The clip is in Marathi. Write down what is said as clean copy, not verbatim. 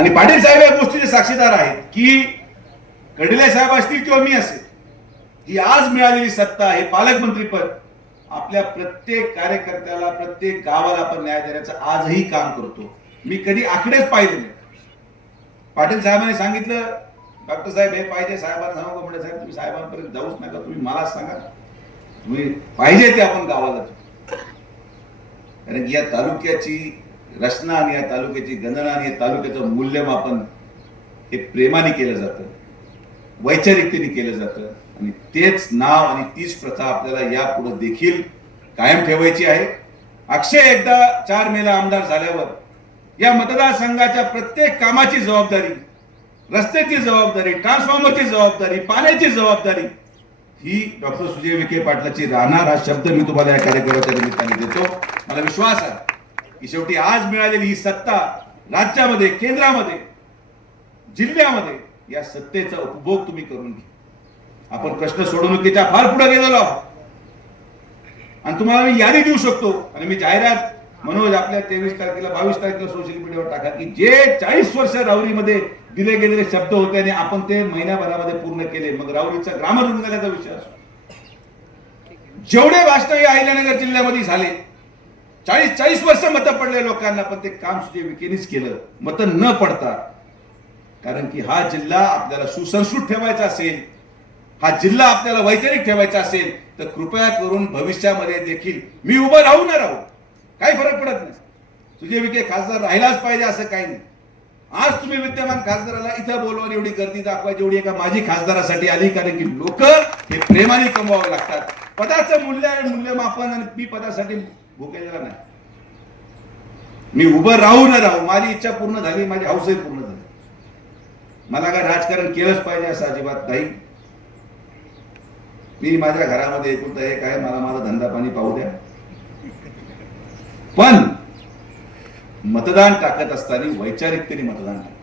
आणि पाटील साहेब या गोष्टीचे साक्षीदार आहेत की कडिले साहेब असतील किंवा मी असेल, ही आज मिळालेली सत्ता, हे पालकमंत्रीपद आपल्या प्रत्येक कार्यकर्त्याला, प्रत्येक गावाला आपण न्याय देण्याचं आजही काम करतो. मी कधी आकडेच पाहिले नाही. पाटील साहेबांनी सांगितलं डॉक्टर साहेब हे पाहिजे, साहेबांना सांगू का? म्हणजे साहेब तुम्ही साहेबांपर्यंत जाऊच नका, तुम्ही मलाच सांगा, तुम्ही पाहिजे ते आपण गावाला. कारण की या तालुक्याची रचना आणि या तालुक्याची गणना आणि या तालुक्याचं मूल्यमापन हे प्रेमाने केलं जातं, वैचारिकतेने केलं जातं. आणि तेच नाव आणि तीच प्रथा आपल्याला यापुढे देखील कायम ठेवायची आहे. अक्षय एकदा 4 मेला आमदार झाल्यावर या मतदारसंघाच्या प्रत्येक कामाची जबाबदारी, रस्त्याची जबाबदारी, ट्रान्सफॉर्मरची जबाबदारी, पाण्याची जबाबदारी ही डॉक्टर सुजय विखे पाटलाची राहणार. हा शब्द मी तुम्हाला या कार्यक्रमाच्या निमित्ताने देतो. मला विश्वास आहे की शेवटी आज मिळालेली ही सत्ता राज्यामध्ये, केंद्रामध्ये, जिल्ह्यामध्ये या सत्तेचा उपभोग तुम्ही करून घ्या. आपण प्रश्न सोडवणुकीच्या फार पुढे गेलेलो आहोत आणि तुम्हाला मी यादी देऊ शकतो. आणि मी जाहिरात मनोज आपल्या 23 तारखेला 22 तारखेला सोशल मीडियावर टाका की जे 40 वर्ष राहुरीमध्ये दिले गेलेले शब्द होते आणि आपण ते महिन्याभरामध्ये पूर्ण केले. मग राहुरीचा ग्राम रुग्णालयाचा विषय असो, जेवढे भाषण या अहिल्यानगर जिल्ह्यामध्ये झाले, 40 वर्ष मतं पडले लोकांना, पण ते काम सुजय विखेनीच केलं, मतं न पडता. कारण की हा जिल्हा आपल्याला सुसंस्कृत ठेवायचा असेल, हा जिल्हा आपल्याला वैचारिक ठेवायचा असेल, तर कृपया करून भविष्यामध्ये देखील मी उभं राहू न राहू काही फरक पडत नाही. सुजय विखे खासदार राहिलाच पाहिजे असं काही नाही. आज तुम्ही विद्यमान खासदाराला इथं बोलवून एवढी गर्दी दाखवायची एवढी एका माझी खासदारासाठी आली. कारण की लोक हे प्रेमाने कमवावे लागतात. पदाचं मूल्य आणि मूल्यमापन, आणि मी पदासाठी भुकेलेला नाही. मी उभं राहू न राहू माझी इच्छा पूर्ण झाली, माझी हौसही पूर्ण झाली. मला काय राजकारण केलंच पाहिजे असं अजिबात नाही. मी माझ्या घरामध्ये एकुलता एक आहे, मला माझा धंदा पाणी पाहू द्या. पण मतदान टाकत असताना वैचारिकतेने मतदान टाका.